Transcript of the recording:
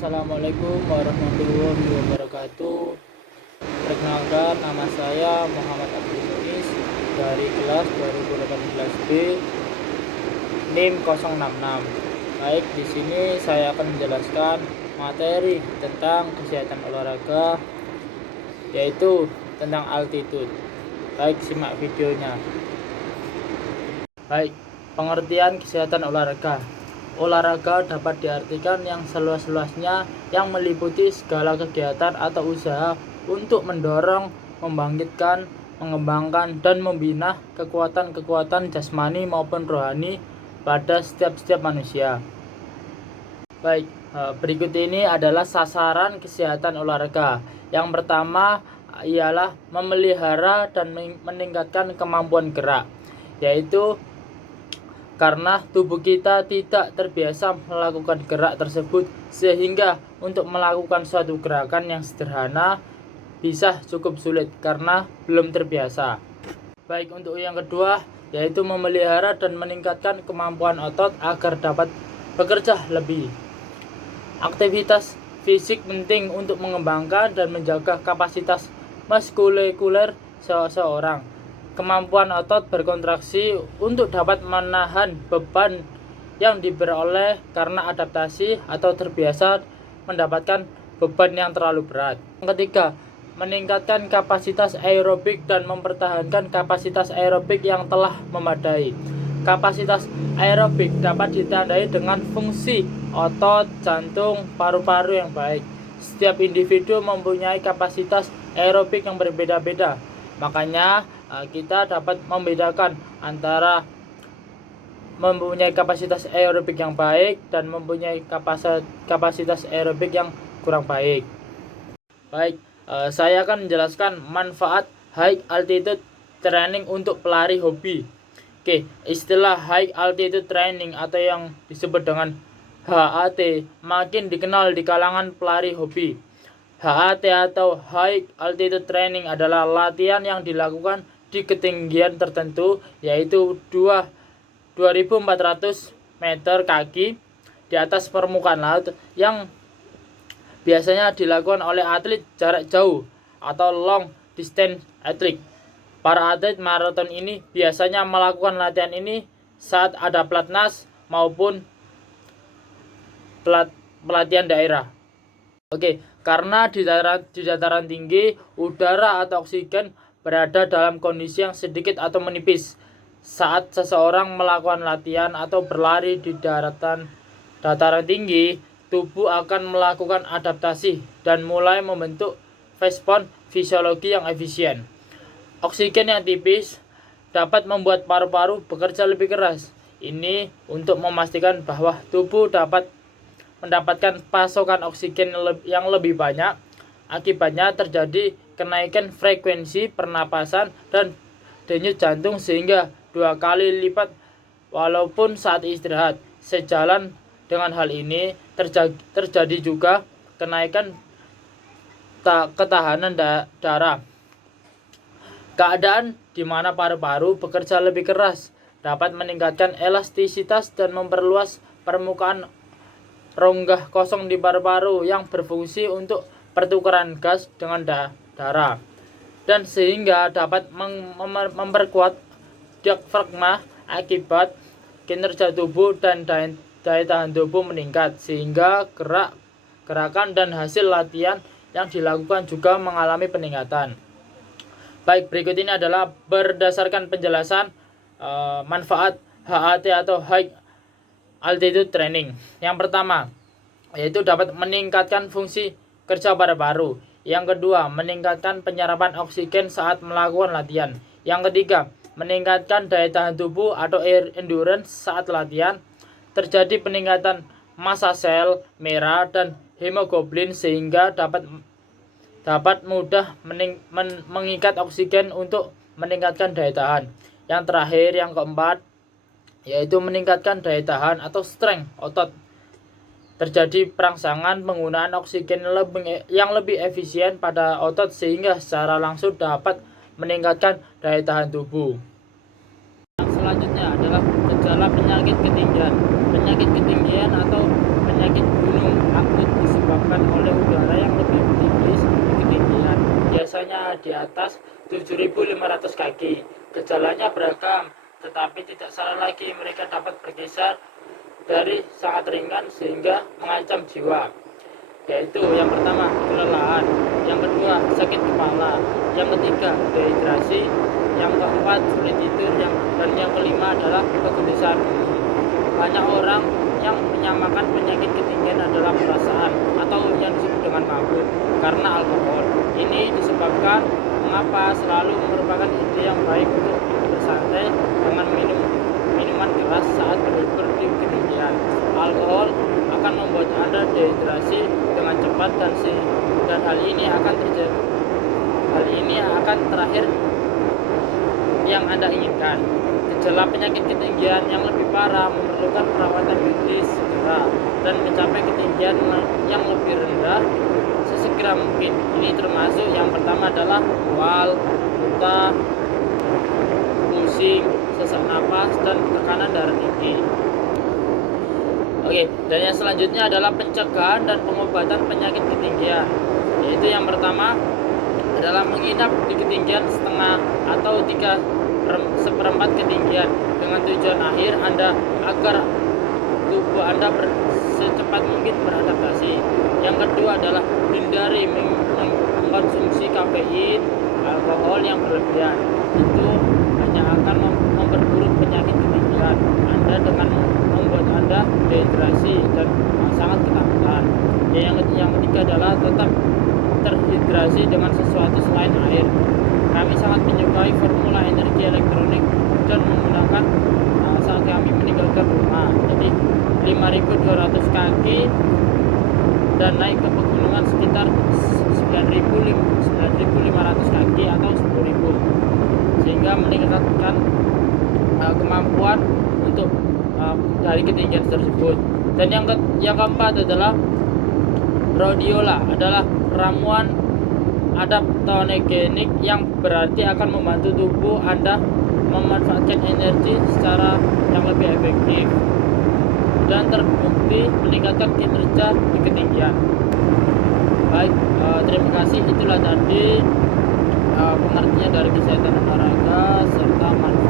Assalamualaikum warahmatullahi wabarakatuh. Perkenalkan, nama saya Muhammad Abdul Munis dari kelas 2018B NIM 066. Baik, di sini saya akan menjelaskan materi tentang kesehatan olahraga, yaitu tentang altitude. Baik, simak videonya. Baik, pengertian kesehatan olahraga. Olahraga dapat diartikan yang seluas-luasnya, yang meliputi segala kegiatan atau usaha untuk mendorong, membangkitkan, mengembangkan, dan membina kekuatan-kekuatan jasmani maupun rohani pada setiap manusia. Baik, berikut ini adalah sasaran kesehatan olahraga. Yang pertama ialah memelihara dan meningkatkan kemampuan gerak, yaitu karena tubuh kita tidak terbiasa melakukan gerak tersebut, sehingga untuk melakukan suatu gerakan yang sederhana bisa cukup sulit karena belum terbiasa. Baik, untuk yang kedua yaitu memelihara dan meningkatkan kemampuan otot agar dapat bekerja lebih. Aktivitas fisik penting untuk mengembangkan dan menjaga kapasitas muskulikuler seseorang. Kemampuan otot berkontraksi untuk dapat menahan beban yang diperoleh karena adaptasi atau terbiasa mendapatkan beban yang terlalu berat. Yang ketiga, meningkatkan kapasitas aerobik dan mempertahankan kapasitas aerobik yang telah memadai. Kapasitas aerobik dapat ditandai dengan fungsi otot, jantung, paru-paru yang baik. Setiap individu mempunyai kapasitas aerobik yang berbeda-beda. Makanya kita dapat membedakan antara mempunyai kapasitas aerobik yang baik dan mempunyai kapasitas aerobik yang kurang baik. Baik, saya akan menjelaskan manfaat high altitude training untuk pelari hobi. Oke, istilah high altitude training atau yang disebut dengan HAT makin dikenal di kalangan pelari hobi. HAT atau High Altitude Training adalah latihan yang dilakukan di ketinggian tertentu, yaitu 2.400 meter kaki di atas permukaan laut, yang biasanya dilakukan oleh atlet jarak jauh atau long distance athlete. Para atlet maraton ini biasanya melakukan latihan ini saat ada pelatnas maupun pelatihan daerah. Oke, karena di dataran tinggi, udara atau oksigen berada dalam kondisi yang sedikit atau menipis. Saat seseorang melakukan latihan atau berlari di dataran tinggi, tubuh akan melakukan adaptasi dan mulai membentuk respons fisiologi yang efisien. Oksigen yang tipis dapat membuat paru-paru bekerja lebih keras. Ini untuk memastikan bahwa tubuh dapat mendapatkan pasokan oksigen yang lebih banyak. Akibatnya terjadi kenaikan frekuensi pernapasan dan denyut jantung sehingga 2 kali lipat walaupun saat istirahat. Sejalan dengan hal ini terjadi juga kenaikan ketahanan darah. Keadaan di mana paru-paru bekerja lebih keras dapat meningkatkan elastisitas dan memperluas permukaan rongga kosong di paru-paru yang berfungsi untuk pertukaran gas dengan darah, dan sehingga dapat memperkuat diafragma. Akibat kinerja tubuh dan daya tahan tubuh meningkat, sehingga gerakan dan hasil latihan yang dilakukan juga mengalami peningkatan. Baik, berikut ini adalah berdasarkan penjelasan manfaat HAT atau High Altitude Training. Yang pertama, yaitu dapat meningkatkan fungsi kerja paru-paru. Yang kedua, meningkatkan penyerapan oksigen saat melakukan latihan. Yang ketiga, meningkatkan daya tahan tubuh atau endurance saat latihan. Terjadi peningkatan massa sel merah dan hemoglobin sehingga dapat mudah mengikat oksigen untuk meningkatkan daya tahan. Yang terakhir, yang keempat, yaitu meningkatkan daya tahan atau strength otot. Terjadi perangsangan penggunaan oksigen yang lebih efisien pada otot sehingga secara langsung dapat meningkatkan daya tahan tubuh. Yang selanjutnya adalah gejala penyakit ketinggian. Penyakit ketinggian atau penyakit gunung akut disebabkan disebabkan oleh udara yang lebih tipis di ketinggian, biasanya di atas 7.500 kaki. Gejalanya beragam, tetapi tidak salah lagi mereka dapat berkisar dari sangat ringan sehingga mengancam jiwa, yaitu yang pertama kelelahan, yang kedua sakit kepala, yang ketiga dehidrasi, yang keempat sulit tidur, dan yang kelima adalah kegelisahan umum. Banyak orang yang menyamakan penyakit ketinggian adalah perasaan atau yang disebut dengan mabuk karena alkohol. Ini disebabkan mengapa selalu merupakan ide yang baik untuk bersantai dengan minuman keras saat berlibur di ketinggian. Alkohol akan membuat Anda dehidrasi dengan cepat dan hal ini akan terakhir yang Anda inginkan. Gejala penyakit ketinggian yang lebih parah memerlukan perawatan medis segera dan mencapai ketinggian yang lebih rendah sesegera mungkin. Ini termasuk yang pertama adalah mual, muntah, pusing, sesak napas, dan tekanan darah tinggi. Oke, dan yang selanjutnya adalah pencegahan dan pengobatan penyakit ketinggian, yaitu yang pertama adalah menginap di ketinggian setengah atau 3/4 ketinggian dengan tujuan akhir Anda agar tubuh Anda secepat mungkin beradaptasi. Yang kedua adalah hindari mengkonsumsi kafein, alkohol yang berlebihan. Itu hanya akan memperburuk penyakit ketinggian Anda dengan membuat Anda dehidrasi dan sangat ketakutan. Yang ketiga adalah tetap terhidrasi dengan sesuatu selain air. Kami sangat menyukai formula energi elektronik dan menggunakan saat kami meninggalkan rumah. Jadi 5.200 kaki dan naik ke pegunungan sekitar 9.500 kaki atau 10.000, sehingga meningkatkan kemampuan untuk dari ketinggian tersebut. Dan yang keempat adalah rhodiola, adalah ramuan adaptogenik yang berarti akan membantu tubuh Anda memanfaatkan energi secara yang lebih efektif dan terbukti meningkatkan kinerja di ketinggian. Baik, terima kasih. Itulah tadi pengertian dari kesehatan olahraga serta manfaat